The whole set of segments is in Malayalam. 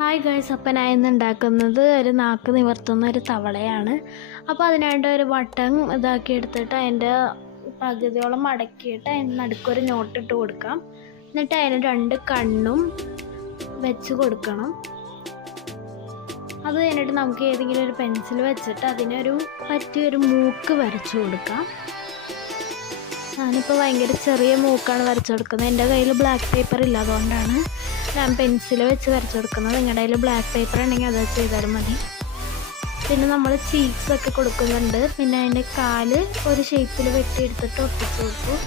ഹായ് ഗൈസ്, അപ്പം ഞാൻ ഇന്ന് ഉണ്ടാക്കുന്നത് ഒരു നാക്ക് നിവർത്തുന്ന ഒരു തവളയാണ്. അപ്പോൾ അതിനായിട്ട് ഒരു ബട്ടൺ ഇതാക്കി എടുത്തിട്ട് അതിൻ്റെ പകുതിയോളം മടക്കിയിട്ട് അതിന് നടുക്കൊരു നോട്ടിട്ട് കൊടുക്കാം. എന്നിട്ട് അതിന് 2 കണ്ണും വെച്ച് കൊടുക്കണം. അത് കഴിഞ്ഞിട്ട് നമുക്ക് ഏതെങ്കിലും ഒരു പെൻസിൽ വെച്ചിട്ട് അതിനൊരു പറ്റിയൊരു മൂക്ക് വരച്ചു കൊടുക്കാം. ഞാനിപ്പോൾ ഭയങ്കര ചെറിയ മൂക്കാണ് വരച്ചു കൊടുക്കുന്നത്. എൻ്റെ കയ്യിൽ ബ്ലാക്ക് പേപ്പർ ഇല്ല, അതുകൊണ്ടാണ് ഞാൻ പെൻസിൽ വെച്ച് വരച്ചു കൊടുക്കുന്നത്. നിങ്ങളുടെ കയ്യിൽ ബ്ലാക്ക് പേപ്പർ ഉണ്ടെങ്കിൽ അത് ചെയ്താലും മതി. പിന്നെ നമ്മൾ ചീക്സ് ഒക്കെ കൊടുക്കുന്നുണ്ട്. പിന്നെ അതിൻ്റെ കാല് ഒരു ഷേപ്പിൽ വെട്ടിയെടുത്തിട്ട് ഒട്ടിച്ച് കൊടുക്കും.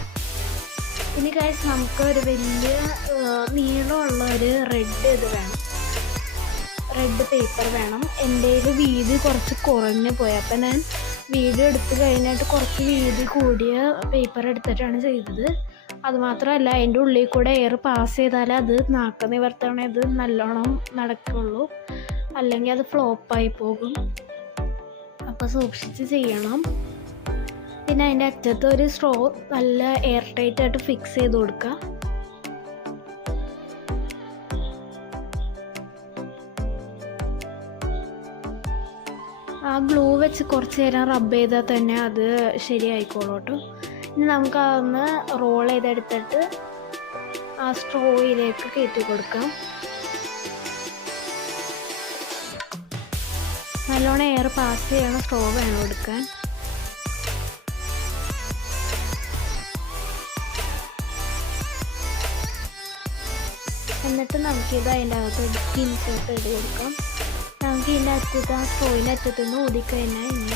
ഇനി ഗൈസ് നമുക്ക് ഒരു വലിയ നീളമുള്ള ഒരു റെഡ് പേപ്പർ വേണം. എൻ്റെ കയ്യിൽ വീതി കുറച്ച് കുറഞ്ഞു പോയി. അപ്പം ഞാൻ വീഡിയോ എടുത്ത് കഴിഞ്ഞിട്ട് കുറച്ച് വീതി കൂടിയ പേപ്പർ എടുത്തിട്ടാണ് ചെയ്തത്. അതുമാത്രമല്ല, അതിൻ്റെ ഉള്ളിൽ കൂടെ എയർ പാസ് ചെയ്താലേ അത് നാക്ക് നിവർത്തണേ ഇത് നല്ലോണം നടക്കുള്ളൂ, അല്ലെങ്കിൽ അത് ഫ്ലോപ്പായി പോകും. അപ്പോൾ സൂക്ഷിച്ച് ചെയ്യണം. പിന്നെ അതിൻ്റെ അറ്റത്ത് ഒരു സ്ട്രോ നല്ല എയർ ടൈറ്റ് ആയിട്ട് ഫിക്സ് ചെയ്ത് കൊടുക്കുക. ആ ഗ്ലൂ വെച്ച് കുറച്ച് നേരം റബ്ബ് ചെയ്താൽ തന്നെ അത് ശരിയായിക്കോളൂ കേട്ടോ. ഇനി നമുക്ക് അതൊന്ന് റോൾ ചെയ്തെടുത്തിട്ട് ആ സ്ട്രോയിലേക്ക് കയറ്റി കൊടുക്കാം. നല്ലോണം എയർ പാസ് ചെയ്യണം സ്ട്രോ വേണം എടുക്കാൻ. എന്നിട്ട് നമുക്കിത് അതിൻ്റെ അകത്ത് ഇൻസേർട്ട് ചെയ്ത് കൊടുക്കാം. നമുക്ക് ഇതിൻ്റെ അറ്റത്ത് ആ സ്ട്രോയിൻ്റെ അറ്റത്തുനിന്ന് ഊതിക്കഴിഞ്ഞാൽ ഇനി